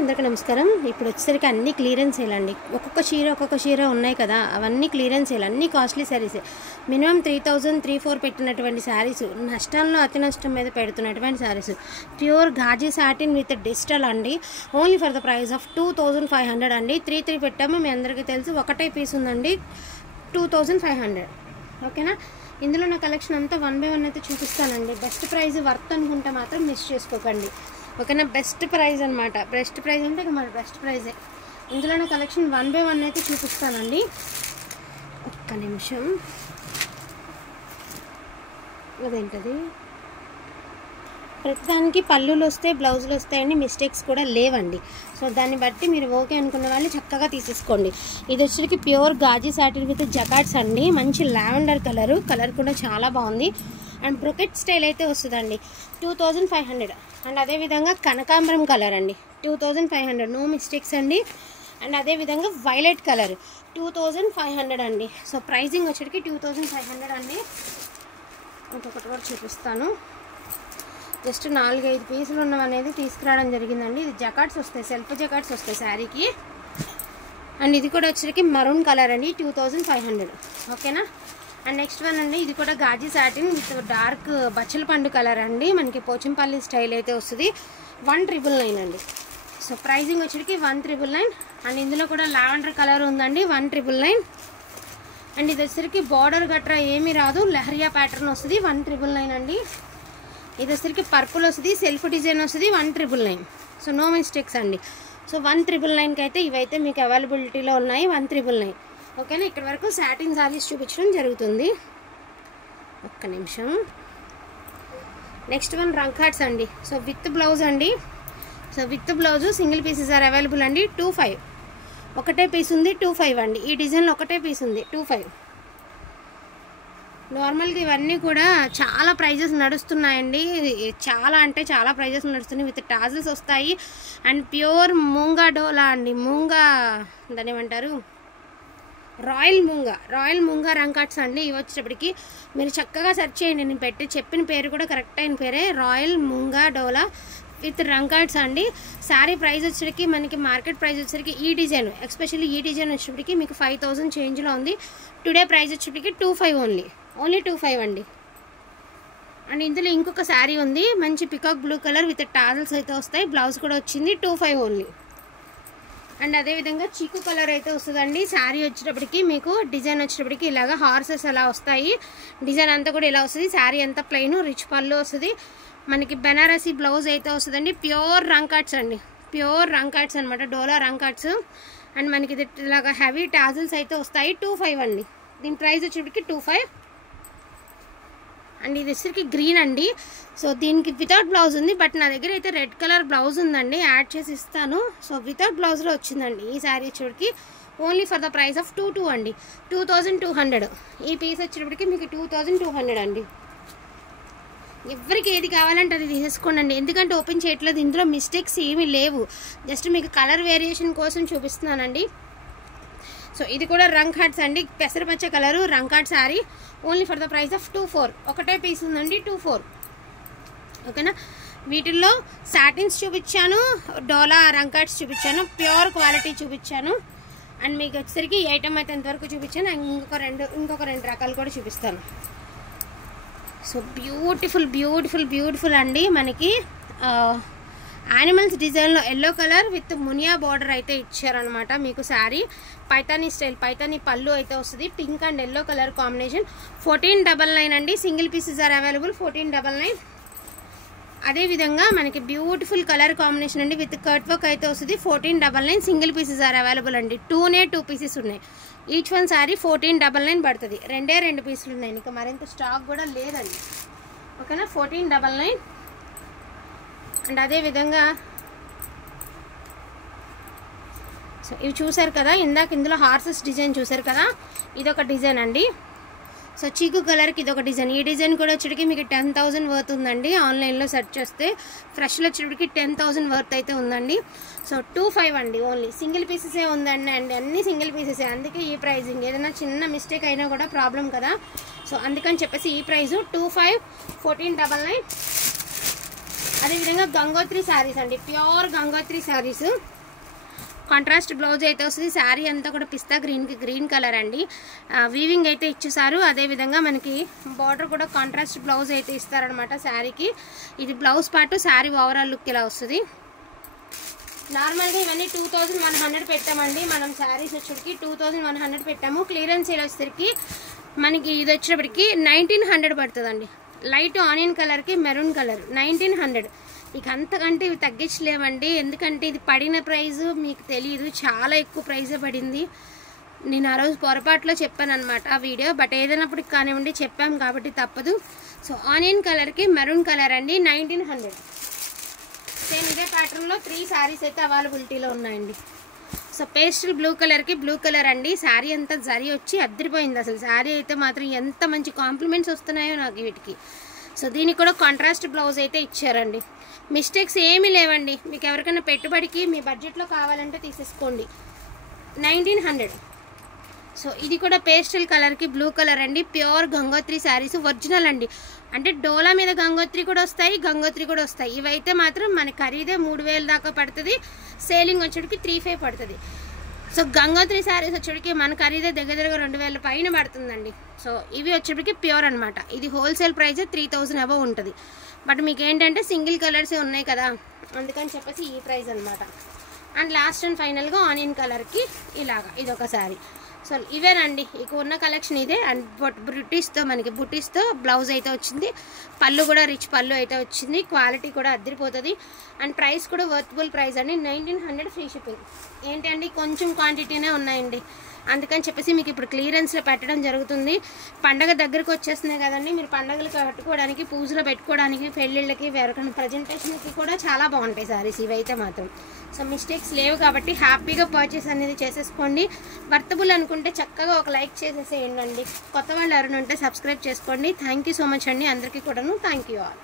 అందరికీ నమస్కారం. ఇప్పుడు వచ్చేసరికి అన్ని క్లియరెన్స్ సేల్ అండి. ఒక్కొక్క చీర ఉన్నాయి కదా, అవన్నీ క్లియరెన్స్ సేల్, అన్ని కాస్ట్లీ శారీస్. మినిమం 3000-3400 పెట్టినటువంటి శారీస్, నష్టంలో అతి నష్టం మీద పెడుతున్నటువంటి saris. Pure Gaji satin with digital అండి. Only for the price of 2500 అండి. 3 పెట్టాము, మీ అందరికీ తెలుసు. ఒకటే పీస్ ఉందండి, 2500. ఓకేనా. ఇందులో నా కలెక్షన్ అంతా 1 by 1 అయితే చూపిస్తానండి. బెస్ట్ ప్రైస్ వర్త్ అనుకుంటే మాత్రం మిస్ చేసుకోకండి. ఓకేనా. బెస్ట్ ప్రైస్ అనమాట. బెస్ట్ ప్రైస్ అంటే ఇక మరి బెస్ట్ ప్రైజే. ఇందులో నా కలెక్షన్ 1 by 1 అయితే చూపిస్తానండి. ఒక్క నిమిషం. అదేంటది, ప్రతిదానికి పళ్ళులు వస్తాయి, బ్లౌజులు వస్తాయండి. మిస్టేక్స్ కూడా లేవండి. సో దాన్ని బట్టి మీరు ఓకే అనుకున్న వాళ్ళు చక్కగా తీసేసుకోండి. ఇది వచ్చరికి ప్యూర్ గాజీ సాటిన్ విత్ జకాట్స్ అండి. మంచి లావెండర్ కలర్ కూడా చాలా బాగుంది. అండ్ బ్రొకెట్ స్టైల్ అయితే వస్తుందండి. 2500. అండ్ అదేవిధంగా కనకాంబరం కలర్ అండి, 2500. నో మిస్టేక్స్ అండి. అండ్ అదేవిధంగా వైలెట్ కలర్ 2500 అండి. సో ప్రైజింగ్ వచ్చేటికి 2500 అండి. ఇంకొకటి కూడా చూపిస్తాను. జస్ట్ 4-5 పీసులు ఉన్నవనేది తీసుకురావడం జరిగిందండి. ఇది జకాట్స్ వస్తాయి, సెల్ఫ్ జకాట్స్ వస్తాయి శారీకి. అండ్ ఇది కూడా వచ్చేటికి మరూన్ కలర్ అండి, 2500. ఓకేనా. అండ్ నెక్స్ట్ వన్ అండి, ఇది కూడా గాజీ సాటిన్ విత్ డార్క్ బచ్చల పండు కలర్ అండి. మనకి పోచంపల్లి స్టైల్ అయితే వస్తుంది. 1999 అండి. So pricing వచ్చేటికి 1999. అండ్ ఇందులో కూడా లావెండర్ కలర్ ఉందండి, 1999. అండ్ ఇది వచ్చేసరికి బార్డర్ గట్రా ఏమీ రాదు, లహరియా ప్యాటర్న్ వస్తుంది, 1999 అండి. ఇది వచ్చేసరికి పర్పుల్ వస్తుంది, సెల్ఫ్ డిజైన్ వస్తుంది, 1999. సో నో మిస్టేక్స్ అండి. సో 1999కి అయితే ఇవైతే మీకు అవైలబిలిటీలో ఉన్నాయి, 1999. ఓకేనా. ఇక్కడ వరకు సాటిన్ సారీస్ చూపించడం జరుగుతుంది. ఒక్క నిమిషం. నెక్స్ట్ వన్ రంకాట్స్ అండి. సో విత్ బ్లౌజ్ అండి. So with blouse single pieces are available అండి. 25. ఒకటే పీస్ ఉంది, 25 అండి. ఈ డిజైన్లో ఒకటే పీస్ ఉంది, 25. నార్మల్గా ఇవన్నీ కూడా చాలా ప్రైజెస్ నడుస్తున్నాయండి. చాలా అంటే చాలా ప్రైజెస్ నడుస్తున్నాయి. విత్ టాజిల్స్ వస్తాయి. అండ్ ప్యూర్ మూంగా డోలా అండి. మూంగా దాన్ని ఏమంటారు, రాయల్ మూంగా రంకాట్స్ అండి. ఇవి వచ్చేటప్పటికి మీరు చక్కగా సెర్చ్ చేయండి. నేను చెప్పిన పేరు కూడా కరెక్ట్ అయిన పేరే, రాయల్ మూంగా డోలా విత్ రంకాట్స్ అండి. శారీ ప్రైస్ వచ్చేటికి మనకి మార్కెట్ ప్రైస్ వచ్చేసరికి ఈ డిజైన్, ఎస్పెషల్లీ ఈ డిజైన్ వచ్చేటప్పటికి మీకు 5000 చేంజ్లో ఉంది. టుడే ప్రైస్ వచ్చేటప్పటికి 25 ఓన్లీ 25 అండి. అండ్ ఇందులో ఇంకొక శారీ ఉంది, మంచి peacock blue colour with tassels అయితే వస్తాయి. బ్లౌజ్ కూడా వచ్చింది, 25 ఓన్లీ. అండ్ అదేవిధంగా చీకు కలర్ అయితే వస్తుందండి. శారీ వచ్చేటప్పటికి మీకు డిజైన్ వచ్చేటప్పటికి ఇలాగా హార్సెస్ అలా వస్తాయి. డిజైన్ అంతా కూడా ఇలా వస్తుంది. శారీ అంతా ప్లెయిన్, రిచ్ పళ్ళు వస్తుంది. మనకి బెనారసీ బ్లౌజ్ అయితే వస్తుందండి. ప్యూర్ రంకాట్స్ అండి, ప్యూర్ రంకాట్స్ అనమాట, డోలా రంకాట్స్. అండ్ మనకి ఇది ఇలాగా హెవీ టాజిల్స్ అయితే వస్తాయి, 25 అండి. దీని ప్రైస్ వచ్చేటప్పటికి 25. అండ్ ఇది వచ్చరికి గ్రీన్ అండి. సో దీనికి వితౌట్ బ్లౌజ్ ఉంది, బట్ నా దగ్గర అయితే రెడ్ కలర్ బ్లౌజ్ ఉందండి, యాడ్ చేసి ఇస్తాను. సో వితౌట్ బ్లౌజ్లో వచ్చిందండి ఈ శారీ వచ్చేటికి. Only for the price of 22 అండి, 2200. ఈ పీస్ వచ్చేటప్పటికి మీకు 2200 అండి. ఎవరికి ఏది కావాలంటే అది తీసేసుకోండి. ఎందుకంటే ఓపెన్ చేయట్లేదు, ఇందులో మిస్టేక్స్ ఏమీ లేవు. జస్ట్ మీకు కలర్ వేరియేషన్ కోసం చూపిస్తున్నానండి. సో ఇది కూడా రంకాట్స్ అండి, పెసరపచ్చ కలరు రంకాట్ sari. Only for the price of 24. ఒకటే పీస్ ఉందండి, 24. ఓకేనా. వీటిల్లో సాటిన్స్ చూపించాను, డోలా రంకాట్స్ చూపించాను, ప్యూర్ క్వాలిటీ చూపించాను. అండ్ మీకు వచ్చేసరికి ఈ ఐటమ్ అయితే ఎంతవరకు చూపించాను. ఇంకొక రెండు రకాలు కూడా చూపిస్తాను. సో బ్యూటిఫుల్ అండి. మనకి యానిమల్స్ డిజైన్లో yellow colour with Muniya border అయితే ఇచ్చారనమాట. మీకు శారీ పైతానీ స్టైల్, పైతానీ పళ్ళు అయితే వస్తుంది. Pink and yellow colour combination, 1499 అండి. Single pieces are available, 1499. అదేవిధంగా మనకి బ్యూటిఫుల్ కలర్ కాంబినేషన్ అండి, విత్ కట్ వర్క్ అయితే వస్తుంది, 1499. సింగిల్ పీసెస్ ఆర్ అవైలబుల్ అండి. 2 పీసెస్ ఉన్నాయి. ఈచ్ వన్ శారీ 1499 పడుతుంది. 2 పీసులు ఉన్నాయి, ఇంకా మరింత స్టాక్ కూడా లేదండి. ఓకేనా. 1499. అండ్ అదేవిధంగా సో ఇవి చూసారు కదా ఇందాక, ఇందులో హార్సెస్ డిజైన్ చూసారు కదా, ఇదొక డిజైన్ అండి. సో చీకు కలర్కి ఇదొక డిజైన్. ఈ డిజైన్ కూడా వచ్చేటికి మీకు 10,000 వర్త్ ఉందండి. ఆన్లైన్లో సెర్చ్ చేస్తే ఫ్రెష్లో వచ్చేటికి 10,000 వర్త్ అయితే ఉందండి. సో 25 అండి. ఓన్లీ సింగిల్ పీసెసే ఉందండి. అండ్ అన్ని సింగిల్ పీసెసే, అందుకే ఈ ప్రైజింగ్. ఏదైనా చిన్న మిస్టేక్ అయినా కూడా ప్రాబ్లం కదా. సో అందుకని చెప్పేసి ఈ ప్రైజు 25, 1499. అదేవిధంగా గంగోత్రి శారీస్ అండి, pure Gangotri saris. Contrast blouse అయితే వస్తుంది. శారీ అంతా కూడా పిస్తా గ్రీన్కి గ్రీన్ కలర్ అండి. వీవింగ్ అయితే ఇచ్చేసారు. అదేవిధంగా మనకి బార్డర్ కూడా కాంట్రాస్ట్ బ్లౌజ్ అయితే ఇస్తారనమాట శారీకి. ఇది blouse part, sari overall look ఇలా వస్తుంది. నార్మల్గా ఇవన్నీ 2100 పెట్టామండి మనం. శారీస్ వచ్చేటికి 2100 పెట్టాము. క్లియరెన్స్ సేల్ వచ్చేసరికి మనకి ఇది వచ్చేటప్పటికి 1900 పడుతుందండి. లైట్ ఆనియన్ కలర్కి మెరూన్ కలర్ 1900. ఇక అంతకంటే ఇవి తగ్గించలేమండి, ఎందుకంటే ఇది పడిన ప్రైస్ మీకు తెలియదు, చాలా ఎక్కువ ప్రైజే పడింది. నేను ఆ రోజు పొరపాట్లో చెప్పాను అనమాట ఆ వీడియో, బట్ ఏదైనప్పటికి కానివ్వండి చెప్పాము కాబట్టి తప్పదు. సో ఆనియన్ కలర్కి మెరూన్ కలర్ అండి 1900. సేమ్ ఇదే ప్యాటర్న్లో 3 శారీస్ అయితే అవైలబిలిటీలో ఉన్నాయండి. సో పేస్టల్ బ్లూ కలర్కి బ్లూ కలర్ అండి. శారీ అంతా జరీ వచ్చి అద్దరిపోయింది అసలు. శారీ అయితే మాత్రం ఎంత మంచి కాంప్లిమెంట్స్ వస్తున్నాయో నాకు వీటికి. సో దీనికి కూడా కాంట్రాస్ట్ బ్లౌజ్ అయితే ఇచ్చారండి. మిస్టేక్స్ ఏమీ లేవండి. మీకు ఎవరికైనా పెట్టుబడికి మీ బడ్జెట్లో కావాలంటే తీసేసుకోండి. 1900. సో ఇది కూడా పేస్టల్ కలర్కి బ్లూ కలర్ అండి. ప్యూర్ గంగోత్రి శారీస్ ఒరిజినల్ అండి. అంటే డోలా మీద గంగోత్రి కూడా వస్తాయి, గంగోత్రి కూడా వస్తాయి. ఇవైతే మాత్రం మన ఖరీదే 3000 దాకా పడుతుంది. సేలింగ్ వచ్చేటికి 3500 పడుతుంది. సో గంగోత్రి శారీస్ వచ్చేటికి మన ఖరీదే దగ్గరగా 2000 పైన పడుతుందండి. సో ఇవి వచ్చేటికి ప్యూర్ అనమాట. ఇది హోల్సేల్ ప్రైస్ 3000 అబవ్ ఉంటుంది. బట్ మీకు ఏంటంటే సింగిల్ కలర్సే ఉన్నాయి కదా, అందుకని చెప్పేసి ఈ ప్రైస్ అనమాట. అండ్ లాస్ట్ అండ్ ఫైనల్గా ఆనియన్ కలర్కి ఇలాగా ఇదొక శారీ. సో ఇవేనండి ఇక ఉన్న కలెక్షన్ ఇదే. అండ్ బుటీస్తో మనకి బుటీస్తో బ్లౌజ్ అయితే వచ్చింది. పళ్ళు కూడా రిచ్ పళ్ళు అయితే వచ్చింది. క్వాలిటీ కూడా అద్దరిపోతుంది. అండ్ ప్రైస్ కూడా వర్తబుల్ ప్రైస్ అండి. 1900 ఫ్రీ షిప్పింగ్. ఏంటండి కొంచెం క్వాంటిటీనే ఉన్నాయండి, అందుకని చెప్పేసి మీకు ఇప్పుడు క్లియరెన్స్లో పెట్టడం జరుగుతుంది. పండగ దగ్గరకు వచ్చేస్తున్నాయి కదండి, మీరు పండగలు కట్టుకోవడానికి, పూజలో పెట్టుకోవడానికి, పెళ్ళిళ్ళకి, ఎవరికైనా ప్రజెంటేషన్కి కూడా చాలా బాగుంటాయి సారీస్ ఇవైతే మాత్రం. సో మిస్టేక్స్ లేవు కాబట్టి హ్యాపీగా పర్చేస్ అనేది చేసేసుకోండి. వర్తబుల్ అనుకుంటే చక్కగా ఒక లైక్ చేసేసేయండి అండి. కొత్త వాళ్ళు ఎవరైనా ఉంటే సబ్స్క్రైబ్ చేసుకోండి. థ్యాంక్ యూ సో మచ్ అండి అందరికీ కూడాను. Thank you all.